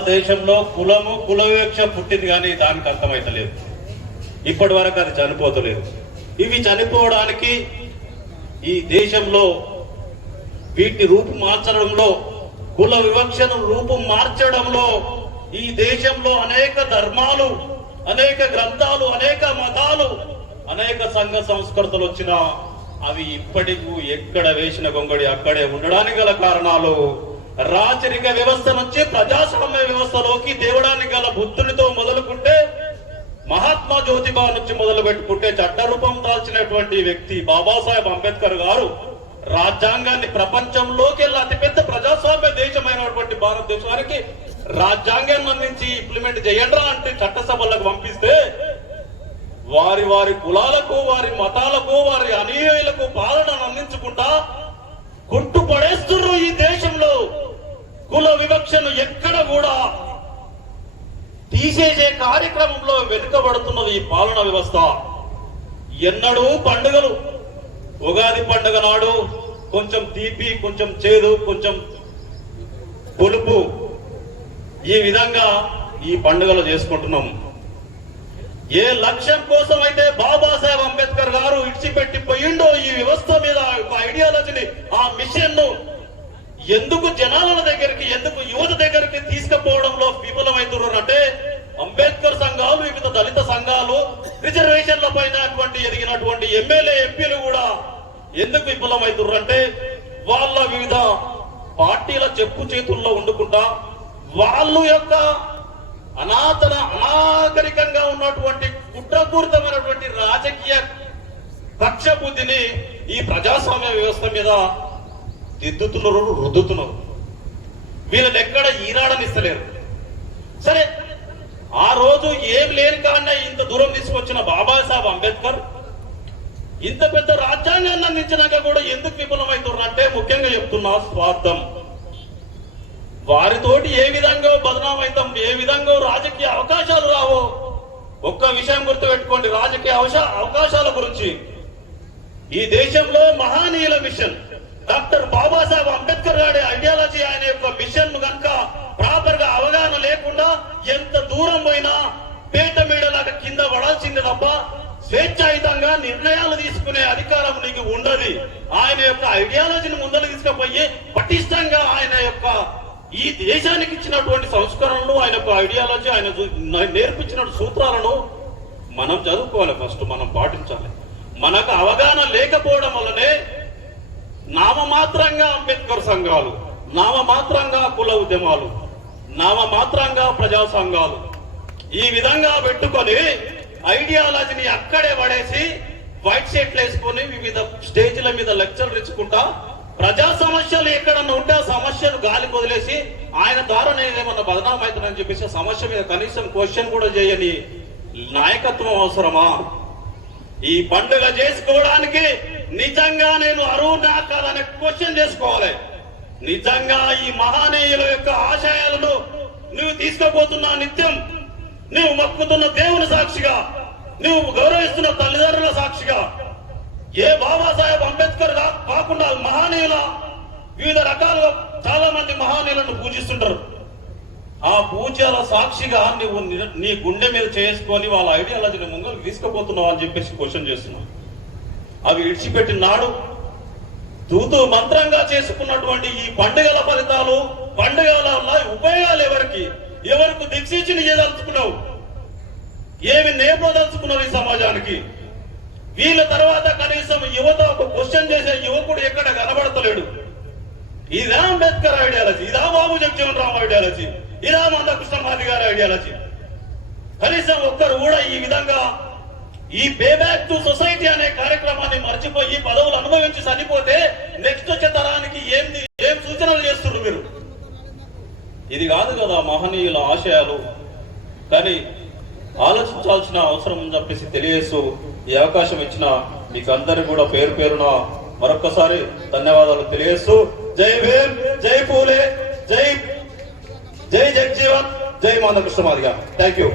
భారతదేశంలో కులము కుల వివక్ష పుట్టింది కానీ దానికి అర్థమైతలేదు. ఇప్పటి వరకు అది చనిపోతలేదు. ఇవి చనిపోవడానికి ఈ దేశంలో వీటిని రూపు మార్చడంలో కుల వివక్షను రూపు మార్చడంలో ఈ దేశంలో అనేక ధర్మాలు అనేక గ్రంథాలు అనేక మతాలు అనేక సంఘ సంస్కృతులు వచ్చినా అవి ఇప్పటికూ ఎక్కడ వేసిన గొంగడి అక్కడే ఉండడానికి గల కారణాలు రాచరిక వ్యవస్థ నుంచి ప్రజాస్వామ్య వ్యవస్థలోకి దేవుడాన్ని గల బుద్ధుడితో మొదలుకుంటే మహాత్మా జ్యోతిబా నుంచి మొదలు పెట్టుకుంటే చట్టరూపం దాల్చినటువంటి వ్యక్తి బాబాసాహెబ్ అంబేద్కర్ గారు రాజ్యాంగాన్ని ప్రపంచంలోకి వెళ్ళి అతిపెద్ద ప్రజాస్వామ్య దేశమైనటువంటి భారతదేశానికి రాజ్యాంగాన్ని అందించి ఇంప్లిమెంట్ చేయండి అంటే చట్టసభలకు పంపిస్తే వారి వారి కులాలకు వారి మతాలకు వారి అనుయాయులకు పాలన అందించుకుంటా కొట్టు పడేస్తున్నారు ఈ దేశంలో. కుల వివక్షను ఎక్కడ కూడా తీసేసే కార్యక్రమంలో వెనుకబడుతున్నది ఈ పాలన వ్యవస్థ. ఎన్నడూ పండుగలు. ఉగాది పండుగ నాడు కొంచెం తీపి కొంచెం చేదు కొంచెం పులుపు ఈ విధంగా ఈ పండుగలు చేసుకుంటున్నాం. ఏ లక్ష్యం కోసం అయితే బాబాసాహెబ్ అంబేద్కర్ గారు ఇడిచిపెట్టి పోయిండో ఈ వ్యవస్థ మీద ఒక ఐడియాలజీని ఆ మిషన్ను ఎందుకు జనాల దగ్గరికి ఎందుకు యువత దగ్గరికి తీసుకుపోవడంలో విఫలమవుతున్నారు అంటే అంబేద్కర్ సంఘాలు వివిధ దళిత సంఘాలు రిజర్వేషన్ల పైన అటువంటి ఎదిగినటువంటి ఎమ్మెల్యే ఎంపీలు కూడా ఎందుకు విఫలమవుతున్నారు అంటే వాళ్ళ వివిధ పార్టీల చెప్పు చేతుల్లో ఉండుకుంటా వాళ్ళు యొక్క అనాథన అనాగరికంగా ఉన్నటువంటి కుట్రపూరితమైనటువంటి రాజకీయ కక్ష బుద్ధిని ఈ ప్రజాస్వామ్య వ్యవస్థ మీద దిద్దుతున్నారు రుద్దుతున్నారు. వీళ్ళని ఎక్కడ ఈనాడనిస్తలేరు సరే ఆ రోజు ఏం లేని కారణం ఇంత దూరం తీసుకొచ్చిన బాబాసాహెబ్ అంబేద్కర్ ఇంత పెద్ద రాజ్యాంగాన్ని అందించినాక కూడా ఎందుకు విఫలమవుతున్నారు ముఖ్యంగా చెప్తున్నా స్వార్థం. వారితోటి ఏ విధంగా బదనామైతాం ఏ విధంగా రాజకీయ అవకాశాలు రావో ఒక్క విషయం గుర్తుపెట్టుకోండి రాజకీయ అవశా- అవకాశాల గురించి. ఈ దేశంలో మహానీయుల మిషన్ డాక్టర్ బాబాసాహెబ్ అంబేద్కర్ గారి ఐడియాలజీ ఆయన యొక్క మిషన్ కనుక ప్రాపర్గా అవగాహన లేకుండా ఎంత దూరం పోయినా పేట మీడలాగా కింద పడాల్సిందే తప్ప స్వేచ్ఛాయుతంగా నిర్ణయాలు తీసుకునే అధికారం నీకు ఉండదు. ఆయన యొక్క ఐడియాలజీని ముందర తీసుకుపోయి పటిష్టంగా ఆయన యొక్క ఈ దేశానికి ఇచ్చినటువంటి సంస్కరణలు ఆయన యొక్క ఐడియాలజీ ఆయన నేర్పించిన సూత్రాలను మనం చదువుకోవాలి ఫస్ట్ మనం పాటించాలి. మనకు అవగాహన లేకపోవడం వల్లనే నామమాత్రంగా అంబేద్కర్ సంఘాలు నామమాత్రంగా కుల ఉద్యమాలు నామమాత్రంగా ప్రజా సంఘాలు. ఈ విధంగా పెట్టుకొని ఐడియాలజీని అక్కడే పడేసి వైట్ షర్ట్లు వేసుకొని వివిధ స్టేజ్ల మీద లెక్చర్లు ఇచ్చుకుంటా ప్రజా సమస్యలు ఎక్కడన్నా ఉంటే ఆ సమస్యను గాలి వదిలేసి ఆయన ద్వారా నేను ఏమన్నా బదనాం అవుతానని చెప్పేసి సమస్య మీద కనీసం క్వశ్చన్ కూడా చేయని నాయకత్వం అవసరమా? ఈ పండుగ చేసుకోవడానికి నిజంగా నేను అరువునా కాదని క్వశ్చన్ చేసుకోవాలి. నిజంగా ఈ మహానీయుల యొక్క ఆశయాలను నువ్వు తీసుకుపోతున్నా నిత్యం నువ్వు మొక్కుతున్న దేవుని సాక్షిగా నువ్వు గౌరవిస్తున్న తల్లిదండ్రుల సాక్షిగా ఏ బాబాసాహెబ్ అంబేద్కర్ కాకుండా మహానీయుల వివిధ రకాలుగా చాలా మంది మహానీయులను పూజిస్తుంటారు. ఆ పూజల సాక్షిగా నువ్వు నీ గుండె మీద చేసుకొని వాళ్ళ ఐడియాలజీని ముంగలు తీసుకుపోతున్నావు అని చెప్పేసి క్వశ్చన్ చేస్తున్నావు. అవి విడిచిపెట్టిన నాడు తూతూ మంత్రంగా చేసుకున్నటువంటి ఈ పండుగల ఫలితాలు పండుగల ఉపయోగాలు ఎవరికి? ఎవరికి దిక్సూచిని చేయదలుచుకున్నావు? ఏమి నేర్పదలుచుకున్నావు ఈ సమాజానికి? వీళ్ళ తర్వాత కనీసం యువత ఒక క్వశ్చన్ చేసే యువకుడు ఎక్కడ కనబడతలేడు? ఇదా అంబేద్కర్ ఐడియాలజీ ఇదా బాబు జగజీవన్ రామ్ ఐడియాలజీ ఇదా మందకృష్ణ మాది గారి ఐడియాలజీ. కనీసం ఒక్కరు కూడా ఈ విధంగా ఈ పే బ్యాక్ టు సొసైటీ అనే కార్యక్రమాన్ని మర్చిపోయి పదవులు అనుభవించి చనిపోతే నెక్స్ట్ వచ్చే తరానికి ఏంది? ఏం సూచనలు చేస్తున్నారు మీరు? ఇది కాదు కదా మహనీయుల ఆశయాలు. కానీ ఆలోచించాల్సిన అవసరం అని చెప్పేసి తెలియజేస్తూ ఈ అవకాశం ఇచ్చిన మీకు అందరికి కూడా పేరు పేరున మరొకసారి ధన్యవాదాలు తెలియజేస్తూ జై భీమ్ జై పూలే జై జై జగజీవన్ జై మాధకృష్ణ మాదిగా. Thank you